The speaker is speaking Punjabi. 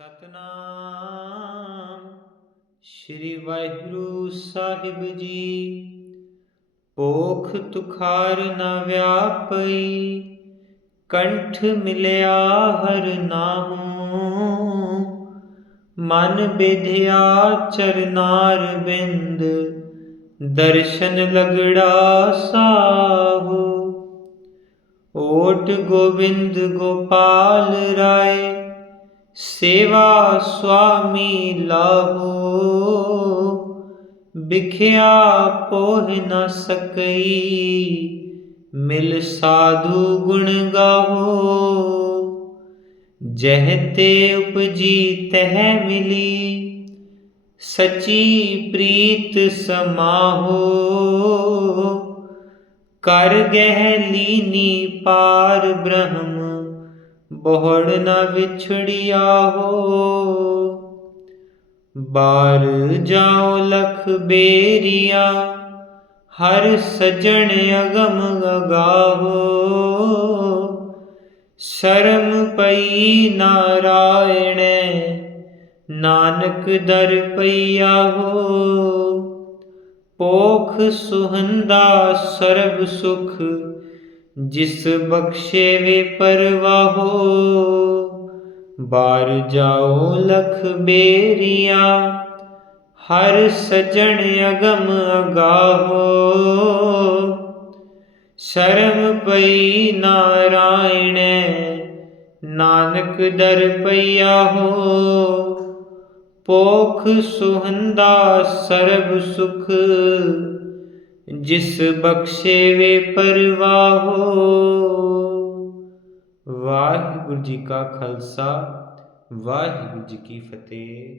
ਸਤਨਾਮ। ਸ੍ਰੀ ਵਾਹਿਗੁਰੂ ਸਾਹਿਬ ਜੀ, ਭੋਖ ਤੁਖਾਰ ਨਾ ਵਿਆਪਈ, ਕੰਠ ਮਿਲਿਆ ਹਰ ਨਾਹੂ। ਮਨ ਬਿਧਿਆ ਚਰਨਾਰ ਬਿੰਦ, ਦਰਸ਼ਨ ਲਗੜਾ ਸਾਹੂ। ਓਟ ਗੋਬਿੰਦ ਗੋਪਾਲ ਰਾਏ ਸੇਵਾ ਸੁਆਮੀ ਲਾਹੋ, ਵਿਖਿਆ ਪੋਹ ਨ ਸਕਈ, ਮਿਲ ਸਾਧੂ ਗੁਣ ਗਾਹੋ। ਜਹ ਤੇ ਉਪਜੀ ਤਹ ਮਿਲੀ, ਸਚੀ ਪ੍ਰੀਤ ਸਮਾਹੋ। ਕਰ ਗਹਿ ਲੀਨੀ ਪਾਰ ਬ੍ਰਹਮ ਬਹੁੜ ਨਾ ਵਿਛੜਿਆ ਹੋ। ਬਾਰ ਜਾਉ ਲਖ ਬੇਰੀਆ, ਹਰ ਸਜਣ ਅਗਮ ਗਗਾਹੋ ਸ਼ਰਮ ਪਈ ਨਾਰਾਇਣ, ਨਾਨਕ ਦਰ ਪਈਆ ਹੋ। ਪੋਖ ਸੁਹੰਦਾ ਸਰਬ ਸੁਖ ਜਿਸ ਬਖਸ਼ੇ ਵੇ ਪਰਵਾਹੋ, ਬਾਰ ਜਾਓ ਲਖ ਬੇਰੀਆ, ਹਰ ਸਜਣ ਅਗਮ ਅਗਾਹੋ। ਸ਼ਰਮ ਪਈ ਨਾਰਾਇਣ, ਨਾਨਕ ਦਰ ਪਈਆ ਹੋ। ਪੋਖ ਸੁਹੰਦਾ ਸਰਬ ਸੁਖ ਜਿਸ ਬਖਸ਼ੇ ਵੇ ਪਰਵਾਹੋ। ਵਾਹਿਗੁਰੂ ਜੀ ਕਾ ਖਾਲਸਾ ਵਾਹਿਗੁਰੂ ਜੀ ਕੀ ਫਤਿਹ।